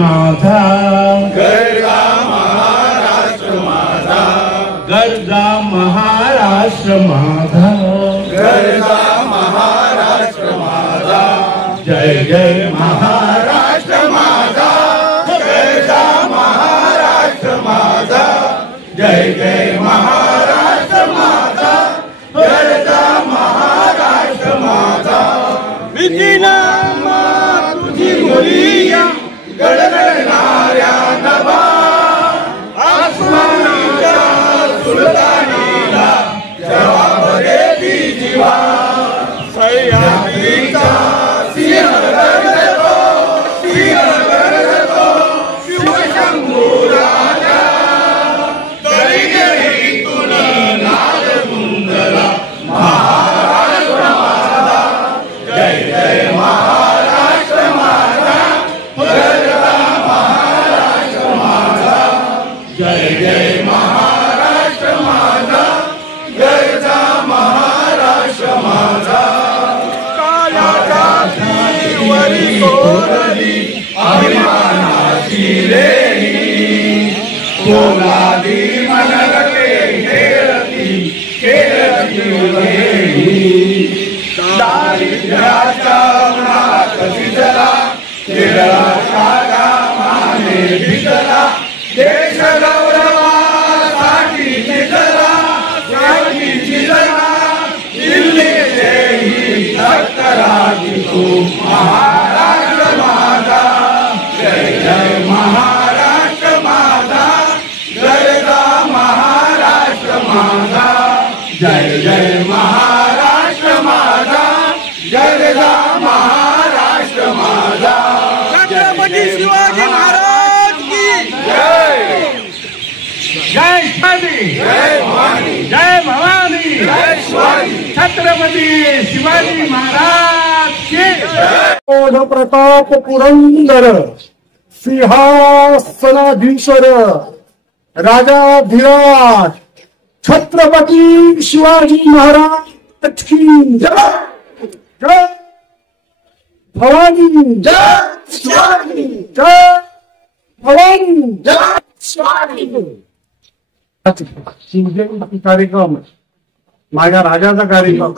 माझा, गरजा महाराष्ट्र माझा, गरजा महाराष्ट्र माझा, गरजा महाराष्ट्र माझा, जय जय महाराष्ट्र माझा, गरजा महाराष्ट्र माझा, जय जय महाराष्ट्र माझा, गरजा महाराष्ट्र माझा. भीतीना तुझी मुली गडगडणाऱ्या नभा, आसमानाच्या सुलतानीला जवाब देती जीवा. सह्याद्रीचा सिंह गरजतो, सिंह गरजतो, शिवशंभू राजा. तळीतून नाद गुंजला महाराष्ट्र माझा, जय जय महाराष्ट्र माझा, गरजा महाराष्ट्र माझा, जय जय महाराष्ट्र माझा, गरजा महाराष्ट्र माझा. काळ्या काठीवरी कोरली अभिमानाची रेणी, पोलादी मनगटे खेळती खेळती वेळी. दारिद्र्याच्या उन्हात भिजला केरळाच्या घामाने भिजला, देश गौरवासाठी झिजला, साठी झिजला. दिल्लीचेही तक्रारी तू महाराष्ट्र माझा, जय जय महाराष्ट्र माझा, गरजा महाराष्ट्र माझा, जय जय महाराष्ट्र माझा, गरजा महाराष्ट्र माझा. छत्रपती शिवाजी महाराज की जय. जय शिवाजी, जय भवानी, जय भवानी, जय शिवाजी. छत्रपती शिवाजी महाराज की जय. प्रताप पुरंदर सिंहासनाधीश्वर राजाधिराज छत्रपती शिवाजी महाराज की जय. जय भवानी, जय शिवाजी, जय भवानी, जय शिवाजी. कार्यक्रम माझ्या राजाचा कार्यक्रम.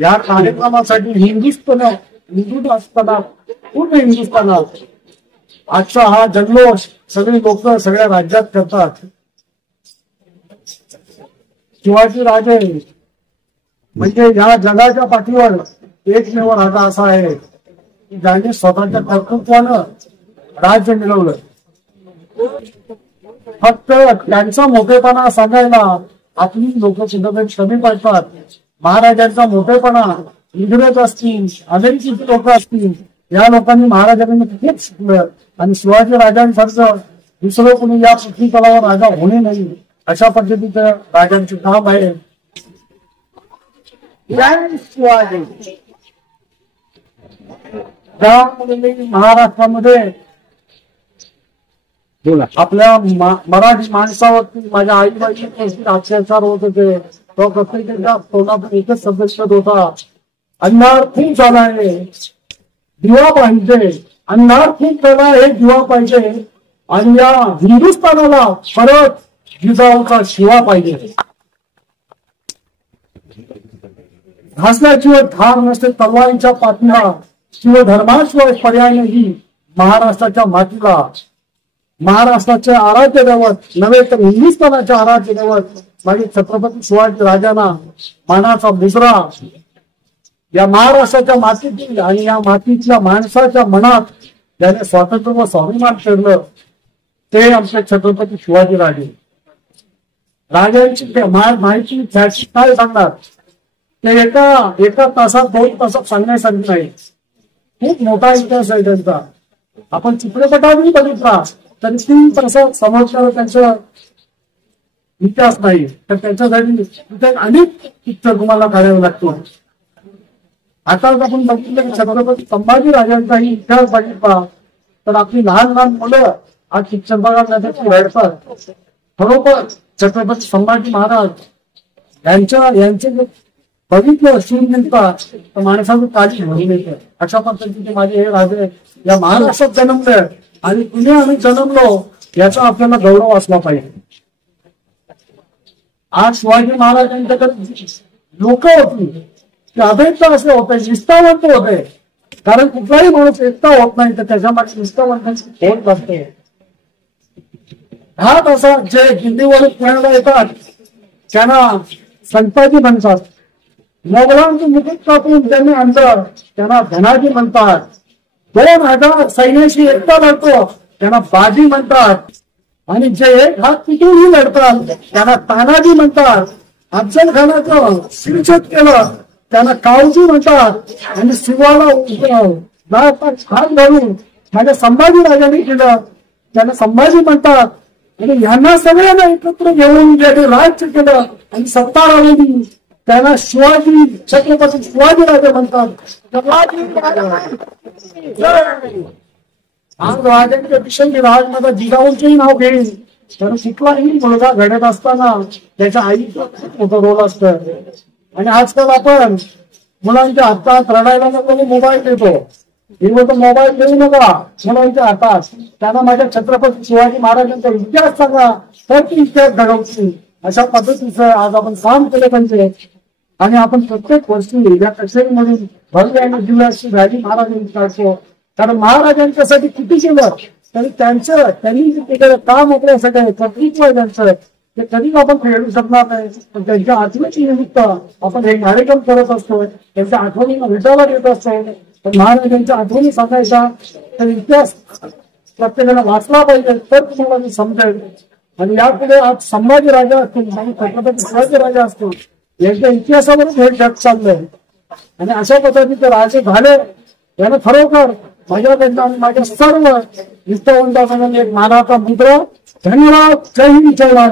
या कार्यक्रमासाठी हिंदुस्थानात पूर्ण हिंदुस्थानात आजचा हा जल्लोष सगळे लोक सगळ्या राज्यात करतात. शिवाजी राजे म्हणजे या जगाच्या पाठीवर एकमेव राजा असा आहे की ज्याने स्वतःच्या कर्तृत्वानं राज्य मिळवलं. फक्त त्यांचा मोठेपणा सांगायला आपली लोक कुठेतरी कमी पडतात. महाराजांचा मोठेपणा इंग्रज असतील, अमेरिकेची लोक असतील, या लोकांनी महाराजांनी खूप शिकलं आणि शिवाजी राजांसारखं दुसरं कोणी या पृथ्वी तलावर राजा होणे नाही अशा पद्धतीचं राजांचे काम आहे. जय शिवाजी. महाराष्ट्रामध्ये आपल्या मराठी माणसावरती माझ्या आई वडिलांनी अत्याचार होत होते. तो प्रत्येकाच्या तोंडातून एकच शब्द निघत होता, अंधार खूप झाला आहे, दिवा पाहिजे. अंधार खूप झाला आहे, दिवा पाहिजे आणि या हिंदुस्थानाला परत जिजाऊचा शिवा पाहिजे. घासल्याशिवाय ठार नसते तलवारीच्या पाठीला, शिवधर्माशिवाय पर्याय नाही महाराष्ट्राच्या मातीला. महाराष्ट्राचे आराध्य दैवत नव्हे तर हिंदुस्थानाचे आराध्य दैवत माझे छत्रपती शिवाजी राजांना मानाचा मुजरा या महाराष्ट्राच्या मातीतील आणि या मातीतल्या माणसाच्या मनात ज्याने स्वातंत्र्य व स्वाभिमान फेरलं ते आमचे छत्रपती शिवाजी राजे. राजांची माहिती काय सांगणार ते एका तासात 2 तासात सांगण्यासारखी नाही. खूप मोठा इतिहास आहे त्यांचा. आपण चित्रपटातही बघितला तरी 3 तासात समोरच्याला त्यांचा इतिहास नाही, तर त्यांच्यासाठी तिथे अनेक पिक्चर तुम्हाला काढावे लागतो. आता आपण बघितलं की छत्रपती संभाजी राजांचाही इतिहास बघितला तर आपली लहान लहान मुलं आज पिक्चर बघायला रडतात. खरोखर छत्रपती संभाजी महाराज यांचे बघितलं सीन निघतात तर माणसाचं काळजी भरून येते. अशा पद्धतीने माझे हे राजे या महाराष्ट्रात जन्मले आणि कुणी आम्ही जन्मलो याचा आपल्याला गौरव असला पाहिजे. आज शिवाजी महाराजांच्याकडे लोक होती ते अभेद्य असे होते, निष्ठावंत होते. कारण कुठलाही माणूस एकटा होत नाही तर त्याच्यामध्ये निष्ठावंतांची खोड असते. हा तसा जे दिल्लीवरून पुण्याला येतात त्यांना संताजी म्हणतात. मोगलांचं मुकुट कापून त्यांनी आणलं त्यांना धनाजी म्हणतात. 2000 सैन्याशी एकटा लढतो त्यांना बाजी म्हणतात. आणि जे एक हात पिटूनही लढतात त्यांना तानाजी म्हणतात. अफजल खानाचं शिरछेद केलं त्यांना कावजी म्हणतात. आणि शिवाला हात घालून माझ्या संभाजीराजांनी केलं त्यांना संभाजी म्हणतात. आणि यांना सगळ्यांना एकत्र घेऊन ज्याने राज्य केलं आणि सत्ता राहिली त्यांना शिवाजी छत्रपती शिवाजीराजे म्हणतात. आज राजांच्या दिशेने राज माझा जिजाऊंचेही नाव घेईल. तर कुठलाही मुलगा घडत असताना त्याच्या आईचा खूप मोठा रोल असतो. आणि आजकाल आपण मुलांच्या हातात रडायला नको मोबाईल देतो. मी म्हणतो मोबाईल देऊ नका मुलांच्या हातात. त्यांना माझ्या छत्रपती शिवाजी महाराजांचा इतिहास सांगा तर ती इतिहास घडवतील. अशा पद्धतीचं आज आपण काम केलं पाहिजे. आणि आपण प्रत्येक वर्षी या कचेरीमधून भव्य आणि दिव्य अशी राजी महाराजांची काढतो. कारण महाराजांच्यासाठी किती केलं तरी त्यांनी जे केलेलं काम आपल्यासाठी कर्तृत्व आहे त्यांचं ते कधीच आपण फेडू शकणार नाही. पण त्यांच्या आठवणीच्या निमित्त आपण हे कार्यक्रम करत असतो. त्यांच्या आठवणींना भेटायला देत असतो. तर महाराजांच्या आठवणी सांगायचा तर इतिहास प्रत्येकाला वाचला पाहिजे तर तुम्हाला मी समजेल. आणि यापुढे आज संभाजी राजा असतील आणि छत्रपती शिवाजी राजा असतील यांच्या इतिहासावरच हे जग चाललंय. आणि अशा पद्धतीचे राजे झाले यानं खरोखर माझ्याकडनं आणि माझ्या सर्व निष्ठावंतांना एक मानाचा मुद्रा. धन्यवाद. जय हिंद जय भारत.